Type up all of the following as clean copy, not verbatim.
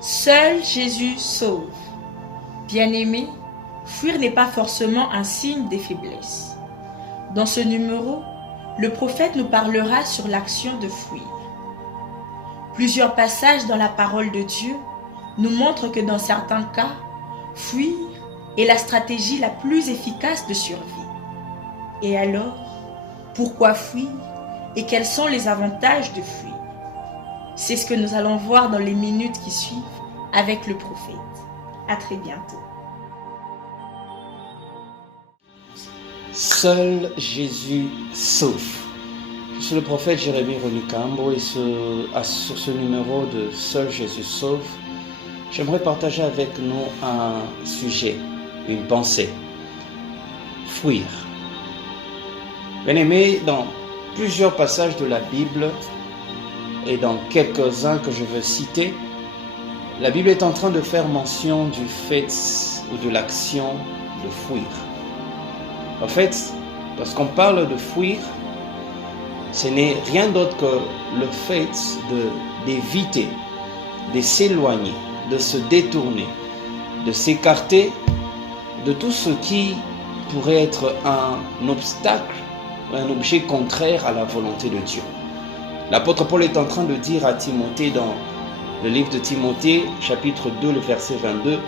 Seul Jésus sauve. Bien-aimé, fuir n'est pas forcément un signe des faiblesses. Dans ce numéro, le prophète nous parlera sur l'action de fuir. Plusieurs passages dans la parole de Dieu nous montrent que dans certains cas, fuir est la stratégie la plus efficace de survie. Et alors, pourquoi fuir et quels sont les avantages de fuir? C'est ce que nous allons voir dans les minutes qui suivent avec le prophète. À très bientôt. Seul Jésus sauve. Je suis le prophète Jérémie Ronikambo et sur ce numéro de Seul Jésus sauve, j'aimerais partager avec nous un sujet, une pensée. Fuir. Bien-aimés, dans plusieurs passages de la Bible et dans quelques-uns que je veux citer, la Bible est en train de faire mention du fait ou de l'action de fuir. En fait, lorsqu'on parle de fuir, ce n'est rien d'autre que le fait d'éviter, de s'éloigner, de se détourner, de s'écarter de tout ce qui pourrait être un obstacle, un objet contraire à la volonté de Dieu. L'apôtre Paul est en train de dire à Timothée dans le livre de Timothée, chapitre 2, le verset 22,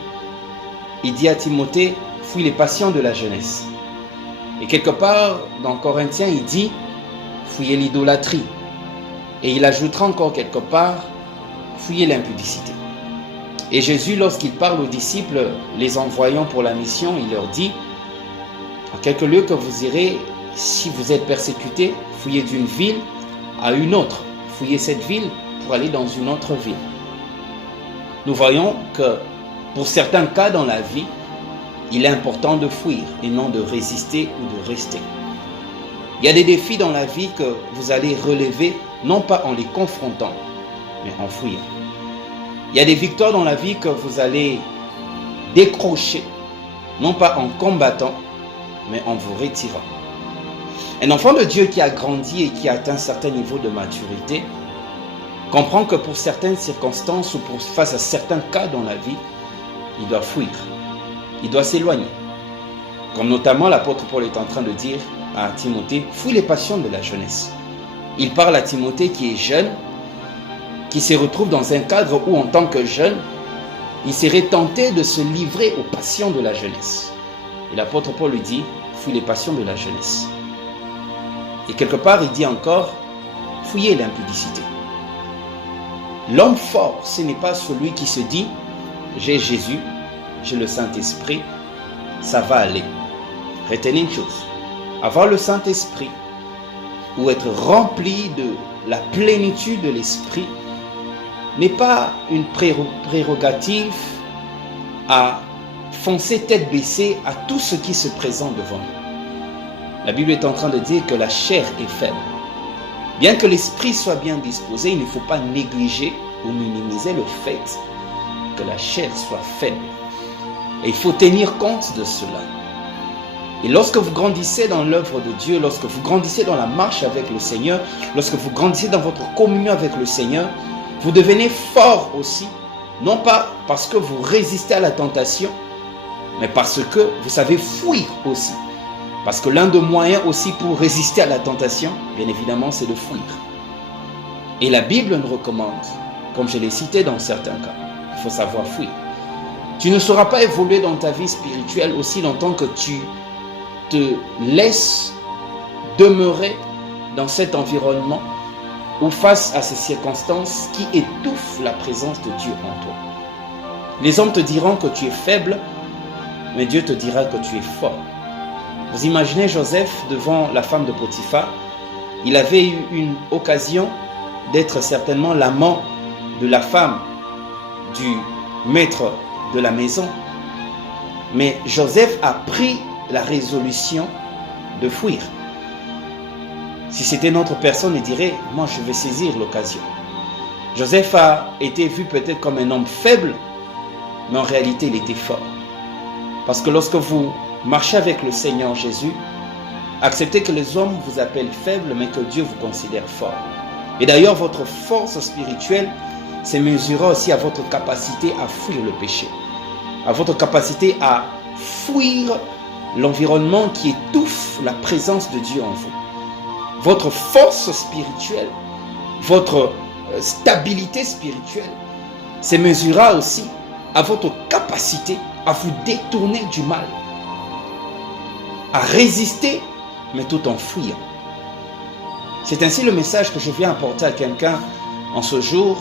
il dit à Timothée, fuis les passions de la jeunesse. Et quelque part, dans Corinthiens, il dit, fuyez l'idolâtrie. Et il ajoutera encore quelque part, fuyez l'impudicité. Et Jésus, lorsqu'il parle aux disciples, les envoyant pour la mission, il leur dit, en quelque lieu que vous irez, si vous êtes persécutés, fuyez d'une ville à une autre. Fuyez cette ville pour aller dans une autre ville. Nous voyons que pour certains cas dans la vie, il est important de fuir et non de résister ou de rester. Il y a des défis dans la vie que vous allez relever, non pas en les confrontant, mais en fuyant. Il y a des victoires dans la vie que vous allez décrocher, non pas en combattant, mais en vous retirant. Un enfant de Dieu qui a grandi et qui a atteint un certain niveau de maturité comprend que pour certaines circonstances ou face à certains cas dans la vie, il doit fuir, il doit s'éloigner. Comme notamment l'apôtre Paul est en train de dire à Timothée, fuis les passions de la jeunesse. Il parle à Timothée qui est jeune, qui se retrouve dans un cadre où en tant que jeune, il serait tenté de se livrer aux passions de la jeunesse. Et l'apôtre Paul lui dit, fuis les passions de la jeunesse. Et quelque part, il dit encore, fuyez l'impudicité. L'homme fort, ce n'est pas celui qui se dit, j'ai Jésus, j'ai le Saint-Esprit, ça va aller. Retenez une chose, avoir le Saint-Esprit ou être rempli de la plénitude de l'Esprit n'est pas une prérogative à foncer tête baissée à tout ce qui se présente devant nous. La Bible est en train de dire que la chair est faible. Bien que l'esprit soit bien disposé, il ne faut pas négliger ou minimiser le fait que la chair soit faible. Et il faut tenir compte de cela. Et lorsque vous grandissez dans l'œuvre de Dieu, lorsque vous grandissez dans la marche avec le Seigneur, lorsque vous grandissez dans votre communion avec le Seigneur, vous devenez fort aussi, non pas parce que vous résistez à la tentation, mais parce que vous savez fuir aussi. Parce que l'un des moyens aussi pour résister à la tentation, bien évidemment, c'est de fuir. Et la Bible nous recommande, comme je l'ai cité dans certains cas, il faut savoir fuir. Tu ne sauras pas évoluer dans ta vie spirituelle aussi longtemps que tu te laisses demeurer dans cet environnement ou face à ces circonstances qui étouffent la présence de Dieu en toi. Les hommes te diront que tu es faible, mais Dieu te dira que tu es fort. Vous imaginez Joseph devant la femme de Potiphar, il avait eu une occasion d'être certainement l'amant de la femme du maître de la maison. Mais Joseph a pris la résolution de fuir. Si c'était notre personne, il dirait, moi je vais saisir l'occasion. Joseph a été vu peut-être comme un homme faible, mais en réalité il était fort. Parce que lorsque vous marchez avec le Seigneur Jésus, acceptez que les hommes vous appellent faible, mais que Dieu vous considère fort. Et d'ailleurs, votre force spirituelle c'est mesuré aussi à votre capacité à fuir le péché, à votre capacité à fuir l'environnement qui étouffe la présence de Dieu en vous. Votre force spirituelle, votre stabilité spirituelle, c'est mesuré aussi à votre capacité à vous détourner du mal, à résister, mais tout en fuyant. C'est ainsi le message que je viens apporter à quelqu'un en ce jour,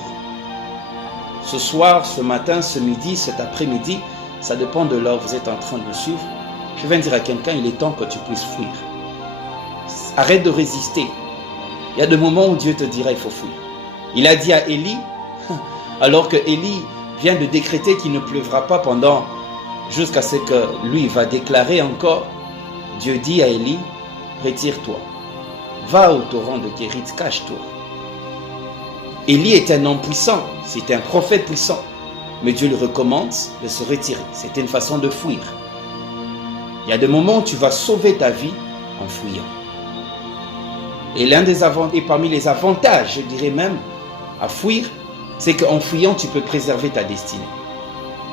ce soir, ce matin, ce midi, cet après-midi. Ça dépend de l'heure où vous êtes en train de me suivre. Je viens dire à quelqu'un, il est temps que tu puisses fuir. Arrête de résister. Il y a des moments où Dieu te dira, il faut fuir. Il a dit à Élie, alors que Élie vient de décréter qu'il ne pleuvra pas jusqu'à ce que lui va déclarer encore, Dieu dit à Élie, retire-toi, va au torrent de Kérit, cache-toi. Élie était un homme puissant, c'était un prophète puissant, mais Dieu lui recommande de se retirer. C'était une façon de fuir. Il y a des moments où tu vas sauver ta vie en fuyant. Et parmi les avantages, je dirais même, à fuir, c'est qu'en fuyant, tu peux préserver ta destinée.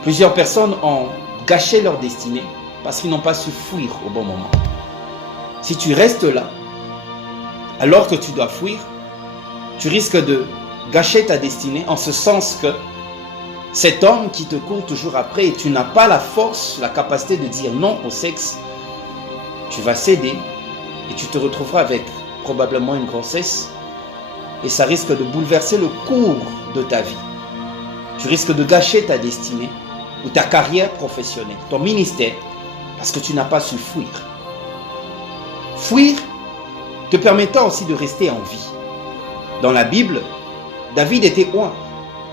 Plusieurs personnes ont gâché leur destinée parce qu'ils n'ont pas su fuir au bon moment. Si tu restes là, alors que tu dois fuir, tu risques de gâcher ta destinée en ce sens que cet homme qui te court toujours après et tu n'as pas la force, la capacité de dire non au sexe, tu vas céder et tu te retrouveras avec probablement une grossesse et ça risque de bouleverser le cours de ta vie. Tu risques de gâcher ta destinée ou ta carrière professionnelle, ton ministère, parce que tu n'as pas su fuir. Fuir te permettant aussi de rester en vie. Dans la Bible, David était oint.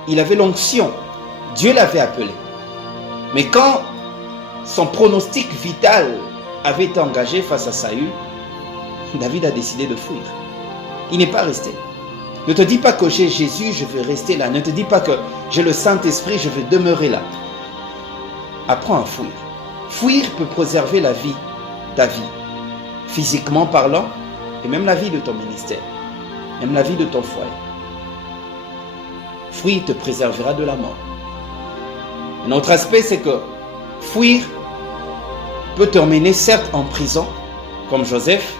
Il avait l'onction. Dieu l'avait appelé. Mais quand son pronostic vital avait été engagé face à Saül, David a décidé de fuir. Il n'est pas resté. Ne te dis pas que j'ai Jésus, je veux rester là. Ne te dis pas que j'ai le Saint-Esprit, je veux demeurer là. Apprends à fuir. Fuir peut préserver la vie, ta vie, physiquement parlant, et même la vie de ton ministère, même la vie de ton foyer. Fuir te préservera de la mort. Un autre aspect, c'est que fuir peut te emmener certes en prison, comme Joseph,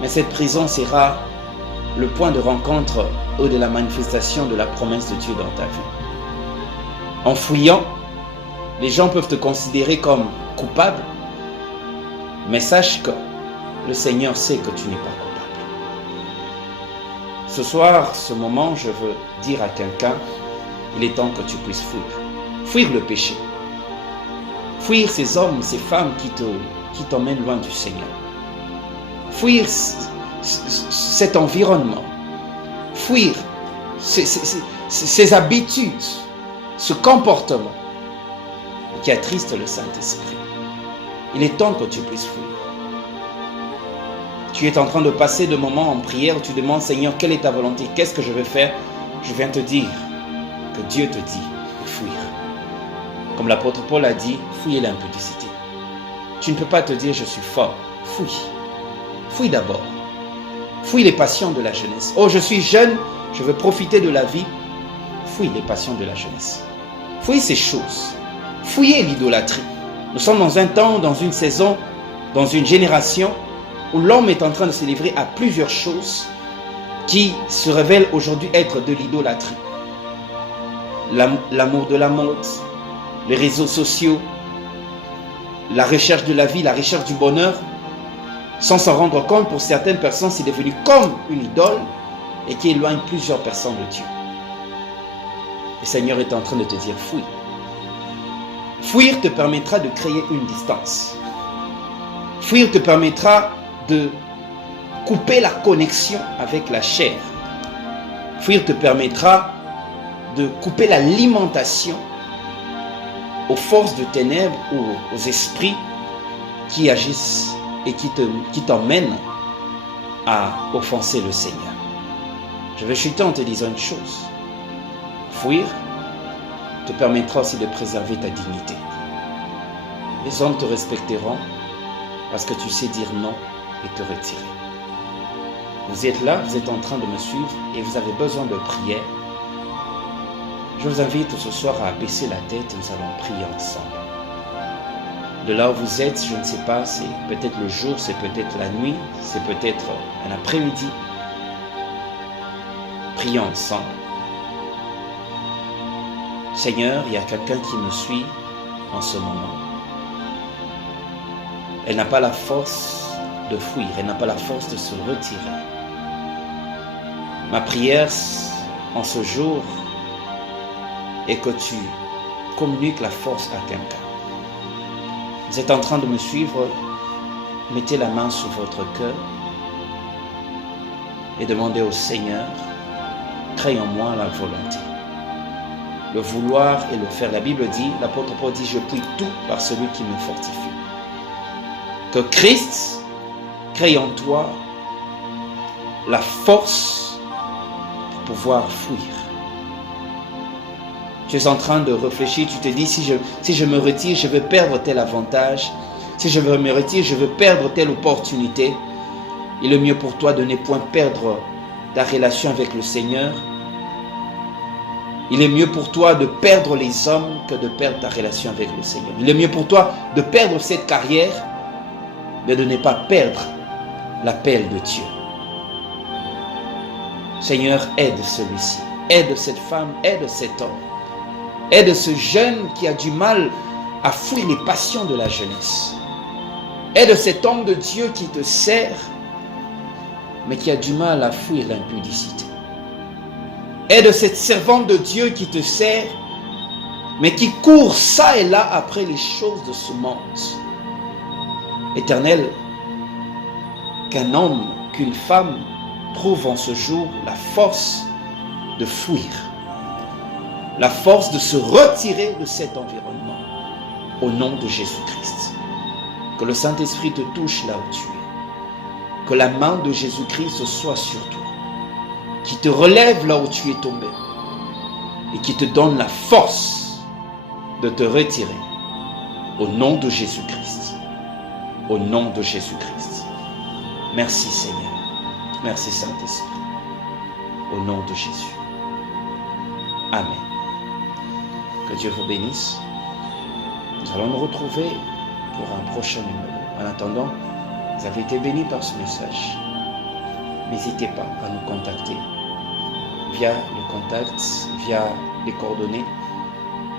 mais cette prison sera le point de rencontre ou de la manifestation de la promesse de Dieu dans ta vie. En fuyant, les gens peuvent te considérer comme coupable, mais sache que le Seigneur sait que tu n'es pas coupable. Ce soir, ce moment, je veux dire à quelqu'un, il est temps que tu puisses fuir. Fuir le péché. Fuir ces hommes, ces femmes qui t'emmènent loin du Seigneur. Fuir cet environnement. Fuir ces habitudes, ce comportement qui attriste le Saint-Esprit. Il est temps que tu puisses fuir. Tu es en train de passer de moments en prière où tu demandes, Seigneur, quelle est ta volonté? Qu'est-ce que je vais faire? Je viens te dire que Dieu te dit de fuir. Comme l'apôtre Paul a dit, fuyez l'impudicité. Tu ne peux pas te dire, je suis fort. Fuis. Fuis d'abord. Fuis les passions de la jeunesse. Oh, je suis jeune, je veux profiter de la vie. Fuis les passions de la jeunesse. Fuis ces choses. Fuyez l'idolâtrie. Nous sommes dans un temps, dans une saison, dans une génération où l'homme est en train de se livrer à plusieurs choses qui se révèlent aujourd'hui être de l'idolâtrie. L'amour de la mode, les réseaux sociaux, la recherche de la vie, la recherche du bonheur, sans s'en rendre compte, pour certaines personnes, c'est devenu comme une idole et qui éloigne plusieurs personnes de Dieu. Le Seigneur est en train de te dire, fuis. Fuir te permettra de créer une distance. Fuir te permettra de couper la connexion avec la chair. Fuir te permettra de couper l'alimentation aux forces de ténèbres ou aux esprits qui agissent et qui t'emmènent à offenser le Seigneur. Je vais chuter en te disant une chose. Fuir te permettra aussi de préserver ta dignité. Les hommes te respecteront parce que tu sais dire non et te retirer. Vous êtes là, vous êtes en train de me suivre et vous avez besoin de prière. Je vous invite ce soir à baisser la tête et nous allons prier ensemble. De là où vous êtes, je ne sais pas, c'est peut-être le jour, c'est peut-être la nuit, c'est peut-être un après-midi. Prions ensemble. Seigneur, il y a quelqu'un qui me suit en ce moment. Elle n'a pas la force de fuir, elle n'a pas la force de se retirer. Ma prière en ce jour est que tu communiques la force à quelqu'un. Vous êtes en train de me suivre, mettez la main sur votre cœur et demandez au Seigneur, crée en moi la volonté. Le vouloir et le faire. La Bible dit, l'apôtre Paul dit, je puis tout par celui qui me fortifie. Que Christ crée en toi la force pour pouvoir fuir. Tu es en train de réfléchir, tu te dis, si je me retire, je vais perdre tel avantage. Si je me retire, je vais perdre telle opportunité. Il est mieux pour toi de ne point perdre ta relation avec le Seigneur. Il est mieux pour toi de perdre les hommes que de perdre ta relation avec le Seigneur. Il est mieux pour toi de perdre cette carrière, mais de ne pas perdre l'appel de Dieu. Seigneur, aide celui-ci. Aide cette femme, aide cet homme. Aide ce jeune qui a du mal à fuir les passions de la jeunesse. Aide cet homme de Dieu qui te sert, mais qui a du mal à fuir l'impudicité. Aide cette servante de Dieu qui te sert, mais qui court ça et là après les choses de ce monde. Éternel, qu'un homme, qu'une femme trouve en ce jour la force de fuir, la force de se retirer de cet environnement, au nom de Jésus-Christ. Que le Saint-Esprit te touche là où tu es. Que la main de Jésus-Christ soit sur toi, qui te relève là où tu es tombé et qui te donne la force de te retirer, au nom de Jésus-Christ. Au nom de Jésus-Christ. Merci Seigneur. Merci Saint-Esprit. Au nom de Jésus. Amen. Que Dieu vous bénisse. Nous allons nous retrouver pour un prochain numéro. En attendant, vous avez été bénis par ce message. N'hésitez pas à nous contacter via le contact, via les coordonnées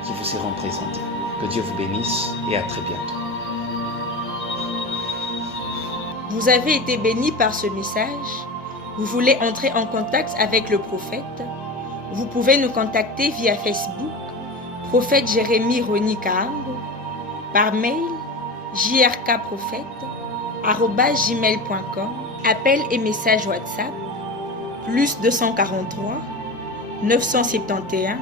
qui vous seront présentées. Que Dieu vous bénisse et à très bientôt. Vous avez été bénis par ce message. Vous voulez entrer en contact avec le prophète? Vous pouvez nous contacter via Facebook, prophète Jérémie Roni Kahambo, par mail jrkprophète@gmail.com, appel et message WhatsApp, plus 243 971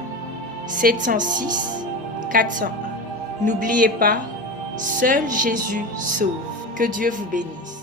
706 401. N'oubliez pas, seul Jésus sauve. Que Dieu vous bénisse.